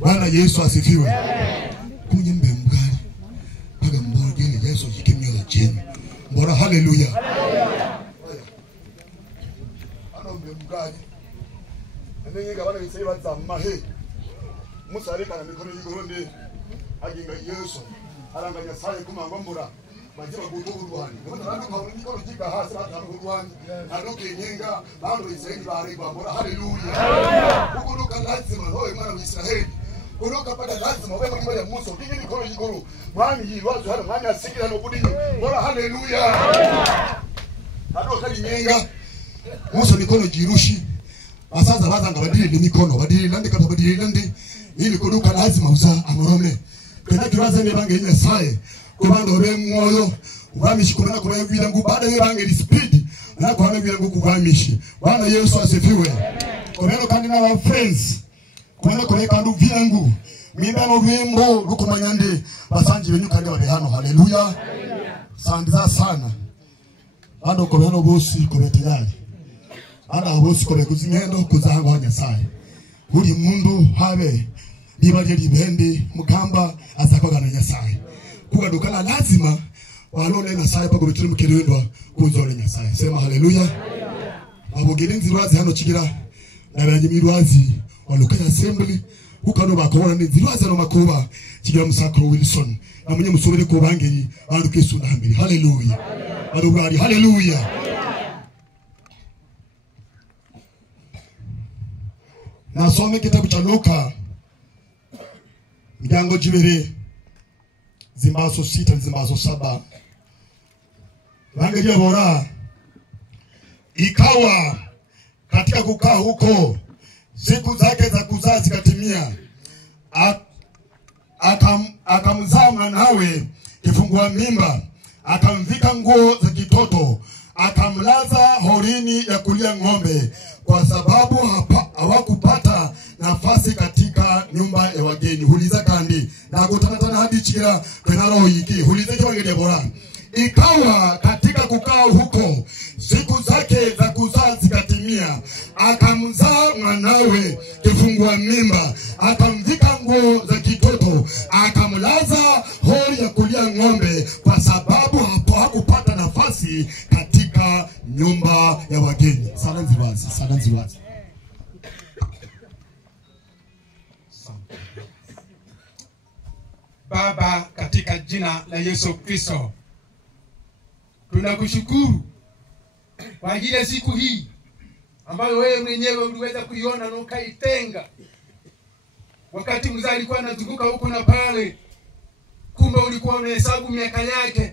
Bwana Yesu asifiwe. Kunye mbe mgani paga mbogeni Yesu yikimyo la chini. Mbora haleluya. Ano mbe mgani ene ngabana biseba zamahe musareka na mikono yigorone aginga Yesu aranganya saye kumangambura bagira gutuburwani ngabana rando nkabona mikono jiga hasi batamburwani adoke nyenga bando Israeli bari bambura haleluya. Ukuruka lazima hoye mwana wa Israeli uruka pada lazima wewe mwana ya Musa ugige mikono yigoro mwani yirwazo hano mwani asikira no budini bora haleluya. Adoka nyenga Musa mikono jirushi asaza bazanga badili mikono badili lande kata badili lande ili kuruka lazima uza amorome kenda kibaza ne bange Nyasaye kubando be mwoyo ubamishi kumana kwa yevira ngu baada ye bange di speed na kwa yevira ngu kubamishi. Bwana Yesu asifiwe. Komeno kandi na wa friends kumana kwa kandu vyangu mimba no vimbo rukomanyande basanji benyu kandi babe hano haleluya. Sandiza sana bando komeno bosi kobetirali ana abosi kobe kuzingendo kuzanga Nyasaye uri mundu habe libaje libende mukamba azakogana Nyasaye kugadukana lazima walole Nyasaye pako bituri mukirindwa kuzole Nyasaye. Sema haleluya. Abogerenzi rwazi hano kigira nabaje mirwazi walukaya assembly ukano bakobona nizirwazi no makuba kigira musakro Wilson namunye musobere ko bangeri banduke sunda hambiri haleluya. Adubari haleluya. Nasome kitabu cha Luka mjango jibere zimbaso 6 zimbaso 7 wangelia bora ikawa katika kukaa huko siku zake za kuzaa zikatimia akamzaa mwanawe kifungua mimba akamvika nguo za kitoto akamlaza horini ya kulia ng'ombe kwa sababu hawakupata nafasi katika nyumba ya wageni. Huliza kandi na kutanatana hadi chikira penaro hiki huliza kiwangelia bora ikawa katika kukaa huko siku zake za kuzaa zikatimia akamzaa mwanawe kifungua mimba akamvika nguo za kitoto akamlaza hori ya kulia ng'ombe kwa sababu hakupata nafasi katika nyumba ya wageni. Salanzi wazi. Baba, katika jina la Yesu Kristo tunakushukuru kwa ajili ya siku hii ambayo wewe mwenyewe uliweza kuiona na ukaitenga. Wakati mzee alikuwa anazunguka huko na pale, kumbe ulikuwa unahesabu miaka yake.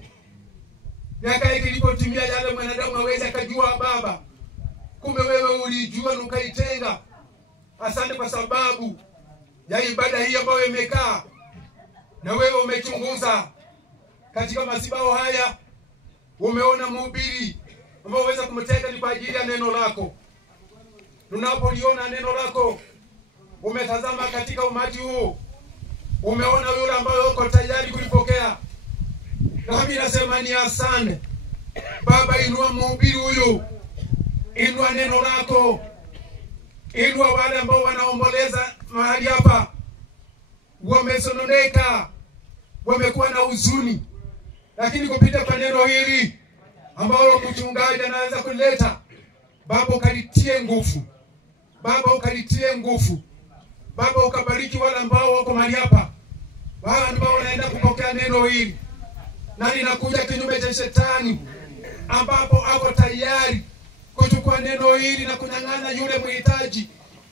Miaka yake ilipotimia yale mwanadamu aweza kujua Baba, kumbe wewe ulijua na ukaitenga. Asante kwa sababu ya ibada hii ambayo imekaa na wewe umechunguza katika masibao haya. Umeona mhubiri ambao uweza kumteka ni kwa ajili ya neno lako. Tunapoliona neno lako, umetazama katika umati huu, umeona yule ambaye uko tayari kulipokea. Nami nasema ni asante. Baba, inua mhubiri huyu, inua neno lako, inua wale ambao wanaomboleza mahali hapa, wamesononeka, wamekuwa na huzuni, lakini kupita kwa neno hili ambao mchungaji anaweza kuleta, Baba ukalitie nguvu, Baba ukalitie nguvu, Baba ukabariki wale ambao wako mahali hapa, wale ambao wanaenda kupokea neno hili. Na ninakuja kinyume cha shetani ambapo ako tayari kuchukua neno hili na kunyang'anya yule mhitaji,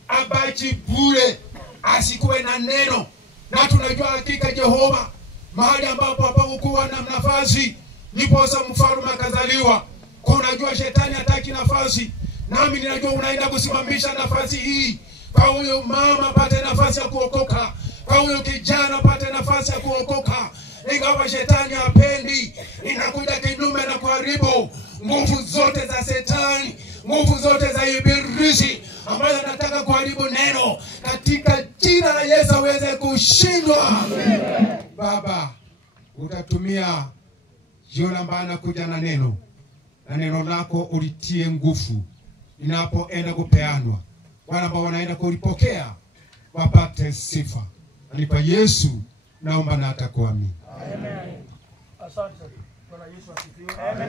abaki bure, asikuwe na neno. Na tunajua hakika Jehova, mahali ambapo hapakuwa na nafasi niposa mfalme akazaliwa. Kwa unajua shetani hataki nafasi, nami ninajua unaenda kusimamisha nafasi hii. Kwa huyo mama pate nafasi ya kuokoka, kwa huyo kijana pate nafasi ya kuokoka. Ingawa shetani hapendi, inakuja kinyume na kuharibu nguvu zote za shetani, nguvu zote za ibilisi ambayo anataka kuharibu neno, katika jina la Yesu aweze kushindwa. Baba, utatumia yule ambaye anakuja na neno lako ulitie nguvu inapoenda kupeanwa. Wale ambao wanaenda kulipokea wapate sifa. alipa Yesu, naomba na atakuamini. Amen. Asante. Bwana Yesu asifiwe. Amen.